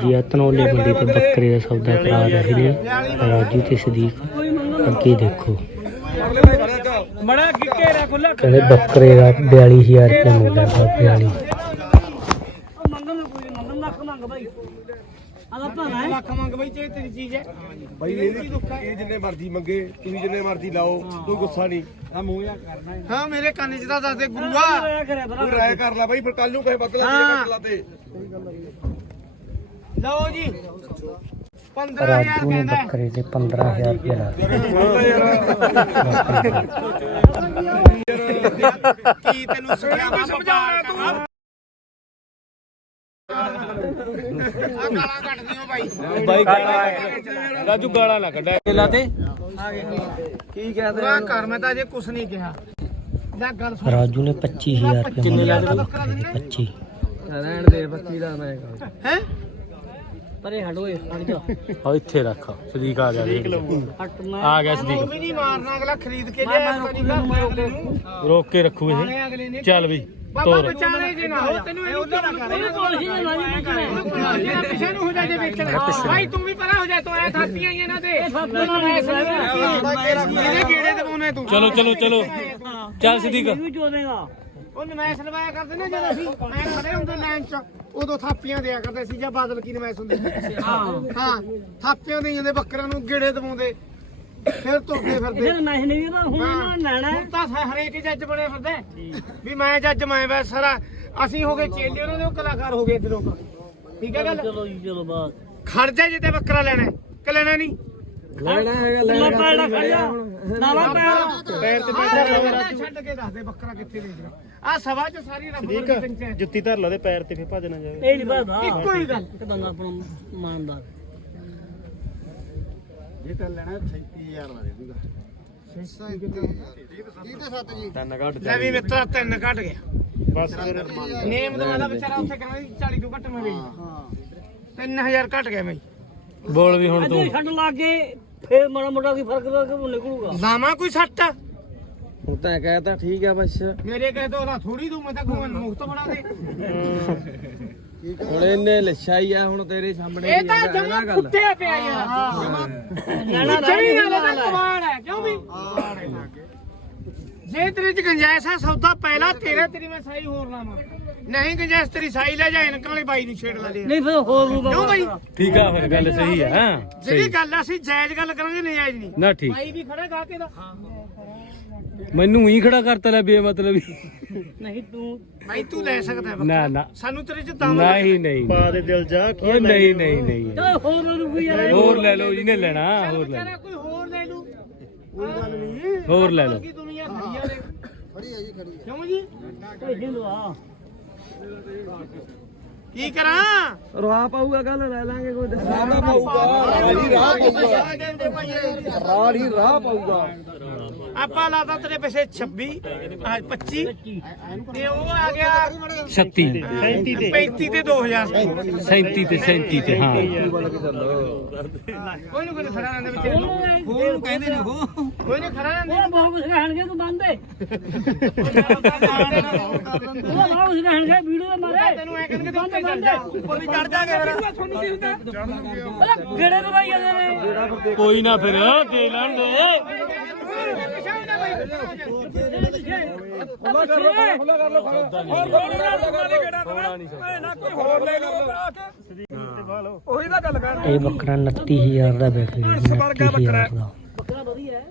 ਜੀ ਆ ਤਨੌਲੇ ਮੰਡੀ ਤੇ ਬੱਕਰੇ ਦਾ ਸੌਦਾ ਕਰਾ ਰਹੇ ਨੇ ਰਾਜੂ ਤੇ ਸਦੀਕ ਅੱਗੇ ਦੇਖੋ। ਮੜਾ ਕਿੱਕੇ ਰਾ ਖੁੱਲਾ ਕਹਿੰਦੇ ਬੱਕਰੇ ਦਾ 42000 ਰੁਪਏ ਮੁੱਲ ਹੈ 42 ਮੰਗਣ ਕੋਈ ਮੰਗਣ ਲੱਖ ਮੰਗ ਬਾਈ। ਤੇ ਤੇਰੀ ਚੀਜ਼ ਹੈ। ਬਾਈ ਇਹ ਇਹ ਜਿੰਨੇ ਮਰਜ਼ੀ ਮੰਗੇ ਤੁਸੀਂ ਜਿੰਨੇ ਮਰਜ਼ੀ ਲਾਓ ਕੋਈ ਗੁੱਸਾ ਨਹੀਂ। ਆ ਮੂੰਹ ਜਾ ਕਰਨਾ ਹਾਂ। ਮੇਰੇ ਕੰਨ 'ਚ ਤਾਂ ਦੱਸ ਦੇ ਗੁਰੂਆ। ਆ ਕਰਿਆ ਕੋਈ ਰਾਇ ਕਰ ਲੈ ਬਾਈ ਫਿਰ ਕੱਲ ਨੂੰ ਕਹੇ ਬਦਲਾ ਦੇ ਬਦਲਾ ਤੇ। ਲਓ ਜੀ। 15000 ਰਾਜੂ ਨੇ ਕਹਿੰਦਾ। ਬੱਕਰੇ ਤੇ 15000 ਰੁਪਏ ਲਾ ਕੀ ਤੈਨੂੰ ਆ ਗਾਲਾਂ ਬਾਈ। ਬਾਈ ਰਾਜੂ ਗਾਲਾਂ ਨਾ ਕੱਢਿਆ ਕਿਲਾ ਤੇ? ਕੀ ਕਹਦੇ ਆ ਕਰ ਮੈਂ ਤਾਂ ਅਜੇ ਕੁਛ ਨਹੀਂ ਕਿਹਾ। ਲੈ ਗੱਲ ਸੁਣ। ਰਾਜੂ ਨੇ 25000 ਰੁਪਏ ਦਾ 25 ਰਹਿਣ ਦੇ ਬੱਤੀ ਦਾ ਮੈਂ ਹੈ? ਪਰੇ ਹਟ ਓਏ ਹਟ ਜਾ। ਆ ਇੱਥੇ ਰੱਖ ਸਦੀਕ ਆ ਗਿਆ ਹਟ ਮੈਂ। ਆ ਗਿਆ ਉਹ ਸਦੀਕ ਵੀ ਨਹੀਂ ਮਾਰਨਾ ਅਗਲਾ ਖਰੀਦ ਕੇ ਲਿਆ ਰੋਕ ਕੇ ਰੱਖੂ ਇਹ। ਚੱਲ ਵੀ ਬਾਬਾ ਤੋਰ। ਵਿਚਾਲੇ ਜੇ ਨਾ ਹੋ ਤੈਨੂੰ ਇਹ ਕਰ ਹੀ ਨਾ ਜਿਹੜਾ ਪਿੱਛੇ ਨੂੰ ਹੋ ਜਾ ਜੇ ਵੇਚਣਾ ਭਾਈ ਤੂੰ ਵੀ ਪਰਾਂ ਹੋ ਜਾ ਤੂੰ ਐ ਥਾਪੀਆਂ ਹੀ ਇਹਨਾਂ ਦੇ। ਇਹਦੇ ਗੇੜੇ ਦਵਾਉਣੇ ਤੂੰ? ਚਲੋ ਚਲੋ ਚਲੋ। ਚੱਲ ਸਦੀਕ। ਉਹ ਨਮੈਸ਼ ਲਵਾਇਆ ਕਰਦੇ ਨਾ ਜਦੋਂ ਅਸੀਂ। ਐ ਖੜੇ ਹੁੰਦੇ ਲਾਈਨ 'ਚ। ਉਦੋਂ ਥਾਪੀਆਂ ਦਿਆ ਕਰਦੇ ਸੀ ਜਾਂ ਬਾਦਲ ਕੀ ਨਮੈਸ਼ ਹੁੰਦੀ ਸੀ। ਹਾਂ। ਹਾਂ ਥਾਪੀਆਂ ਦੇ ਜਾਂਦੇ ਬੱਕਰਾਂ ਨੂੰ ਗੇੜੇ ਦਵਾਉਂਦੇ। ਫਿਰ ਤੁਰਦੇ ਫਿਰਦੇ। ਇਹਦੇ ਮੈਂ ਨਹੀਂ ਤਾਂ ਹੁਣ ਇਹਨਾਂ ਨੇ ਲੈਣਾ ਹੁਣ ਤਾਂ ਸ- ਹਰੇਕ ਹੀ ਜੱਜ ਬਣੇ ਫਿਰਦੇ। ਵੀ ਮੈਂ ਜੱਜ ਮੈਂ ਬਸ ਸਾਰਾ। ਅਸੀਂ ਹੋ ਗਏ ਚੇਲੇ ਉਹਨਾਂ ਦੇ ਉਹ ਕਲਾਕਾਰ ਹੋ ਗਏ ਇੱਥੇ ਲੋਕ ਠੀਕ ਹੈ ਗੱਲ? ਚਲੋ ਜੀ ਚਲੋ ਬਾਤ ਖੜ ਜਾ ਜਿੱਤੇ ਬੱਕਰਾ ਲੈਣਾ ਹੈ, ਕਿ ਲੈਣਾ ਨਹੀਂ? ਲੈਣਾ ਹੈਗਾ ਲੈਣਾ ਪੈਣਾ ਖੜਿਆ ਨਾਲਾ ਪੈਣਾ ਪੈਰ ਤੇ ਪੈਰ ਛੱਡ ਕੇ ਦੱਸ ਦੇ ਬੱਕਰਾ ਕਿੱਥੇ ਵੇਚਣਾ ਆ ਸਭਾ ਚ ਸਾਰੀ ਰੱਬ ਦੀ ਪੰਚਾਇਤ। ਜੁੱਤੀ ਧਰ ਲਾ ਦੇ ਪੈਰ ਤੇ ਫੇ ਭੱਜ ਨਾ ਜਾਵੇ। ਇਹ ਨਹੀਂ ਪਤਾ ਇੱਕੋ ਹੀ ਗੱਲ। ਇੱਕ ਬੰਦਾ ਆਪਣਾ ਇਮਾਨਦਾਰ। ਇਹ ਤਾਂ ਲੈਣਾ 36000 ਦਾ ਦੇ ਦੂਗਾ। ਤਨ ਘੱਟ ਲੈ ਵੀ ਮਿੱਤਰਾ ਤਿੰਨ ਘਟ ਗਿਆ। ਬਸ ਫਿਰ ਨੇਮ ਦਾ ਵਾਲਾ ਵਿਚਾਰਾ ਉੱਥੇ ਕਹਿੰਦਾ ਸੀ 40 ਤੋਂ ਘੱਟ ਮੈਂ ਵੇਚ 3000 ਘਟ ਗਿਆ ਮੈਂ ਬੋਲ ਵੀ ਹੁਣ ਅੱਧੇ ਤੂੰ। ਛੱਡ ਲਾ ਕੇ ਫੇਰ ਮਾੜਾ ਮੋਟਾ ਕੀ ਫ਼ਰਕ ਤਾਂ ਕਿ ਨਿਕਲੂਗਾ? ਲਾਵਾਂ ਕੋਈ ਸੱਟ? ਹੁਣ ਤਾਂ ਕਹਿਤਾ ਠੀਕ ਆ ਬਸ। ਮੇਰੇ ਕਹੇ ਤੋਂ ਥੋੜੀ ਦੂੰ ਮੈਂ ਤਾਂ ਕਹੂੰ ਮੁਫਤ ਬਣਾ ਦੇ। ਹੁਣ ਇਹਨੇ ਲਿਛਾਈ ਆ ਹੁਣ ਤੇਰੇ ਸਾਹਮਣੇ ਇਹ ਤਾਂ ਜਮਾ ਕੁੱਤੇ ਪਿਆ ਯਾਰ। ਜਮਾ ਚੜੀ ਗੱਲ ਤਾਂ ਕਮਾਲ ਹੈ ਕਿਉਂ ਵੀ? ਜੇ ਤੇਰੇ ਚ ਗੰਜਾਇਸ਼ ਹੈ ਸੌਦਾ ਪਹਿਲਾਂ ਤੇਰਾ ਤੇਰੀ ਮੈਂ ਸਾਈ ਹੋਰ ਲਾਵਾਂ। ਨਹੀਂ ਗੰਜਾਇਸ਼ ਤੇਰੀ ਸਾਈ ਲੈ ਜਾ ਇਨਕਾਂ ਵਾਲੀ ਬਾਈ ਨੂੰ ਛੇੜ ਲਾ ਲਿਆ। ਨਹੀਂ ਫਿਰ ਹੋਰ ਨੂੰ ਕਿਉਂ ਬਾਈ? ਠੀਕ ਆ ਫਿਰ ਗੱਲ ਸਹੀ ਆ ਹਾਂ ਜਿਹੜੀ ਗੱਲ ਅਸੀਂ ਜਾਇਜ਼ ਗੱਲ ਕਰਾਂਗੇ ਨਜਾਇਜ਼ ਨਹੀਂ। ਨਾ ਠੀਕ। ਬਾਈ ਵੀ ਖੜਾ ਗਾ ਕੇ ਦਾ ਮੈਨੂੰ ਹੀ ਖੜਾ ਕਰਤਾ ਲੈ ਬੇਮਤਲਬ ਹੀ। ਨਹੀਂ ਤੂੰ ਬਾਈ ਤੂੰ ਲੈ ਸਕਦਾ ਹੈ ਨਾ। ਨਾ। ਸਾਨੂੰ ਤੇਰੇ ਚ ਦਮ ਨਹੀਂ ਨਹੀਂ। ਪਾ ਦੇ ਦਿਲ ਜਾ ਓਏ ਨਹੀਂ ਨਹੀਂ ਨਹੀਂ। ਚਲੋ ਹੋਰ ਨੂੰ ਕੋਈ ਯਾਰ। ਹੋਰ ਲੈ ਲਓ ਜਿਹਨੇ ਲੈਣਾ ਹੋਰ ਲੈ ਵਿਚਾਰਾ ਲਓ ਕੋਈ ਹੋਰ ਲੈ ਲੂ ਕੋਈ ਗੱਲ ਨਹੀਂ। ਹੋਰ ਲੈ ਲਓ। ਕੀ ਦੁਨੀਆ ਖੜੀ ਆ ਦੇ ਖੜੀ ਆ ਜੀ ਖੜੀ ਕਿਉਂ ਜੀ? ਕੋਈ ਹਿੰਦਵਾ ਕੀ ਕਰਾਂ? ਰਵਾ ਪਾਊਗਾ ਕੱਲ ਲੈ ਲਾਂਗੇ ਕੋਈ ਰਾਹ ਹੀ ਰਾਹ ਪਾਊਗਾ। ਆਪਾਂ ਲਾਤਾ ਤੇਰੇ ਪੈਸੇ 26 ਅੱਜ 25 ਤੇ ਉਹ ਆ ਗਿਆ 36 35 ਤੇ। 2000 37 ਤੇ 37 ਤੇ ਹਾਂ। ਕੋਈ ਨਾ ਕੋਈ ਨਾ ਖੜਾ ਰਹਿੰਦਾ ਵਿੱਚ। ਹੋਰ ਕਹਿੰਦੇ ਨੇ ਉਹ। ਕੋਈ ਨਾ ਖੜਾ ਰਹਿੰਦਾ ਉਹ ਬਹੁਤ ਕੁਝ ਕਹਿਣਗੇ ਤੂੰ ਬੰਦ ਦੇ ਉਹ ਬਹੁਤ ਕੁਝ ਕਹਿਣਗੇ ਵੀਡੀਓ ਦੇ ਮਾਰੇ। ਤੈਨੂੰ ਐ ਕਹਿੰਦੇ ਤੂੰ ਉੱਤੇ ਚੜ ਜਾ ਉੱਪਰ ਵੀ ਚੜ ਜਾਗੇ ਫਿਰ। ਤੁਹਾਨੂੰ ਕੀ ਹੁੰਦਾ। ਉਹ ਗੇੜੇ ਤੋਂ ਭਾਈ ਜਾਂਦੇ ਨੇ ਕੋਈ ਨਾ ਫਿਰ ਦੇ ਲੈਣ ਦੇ। ਇਹ ਬੱਕਰਾ 29000 ਦਾ ਵਿਕ ਗਿਆ 29000 ਦਾ। ਬੱਕਰਾ ਵਧੀਆ ਹੈ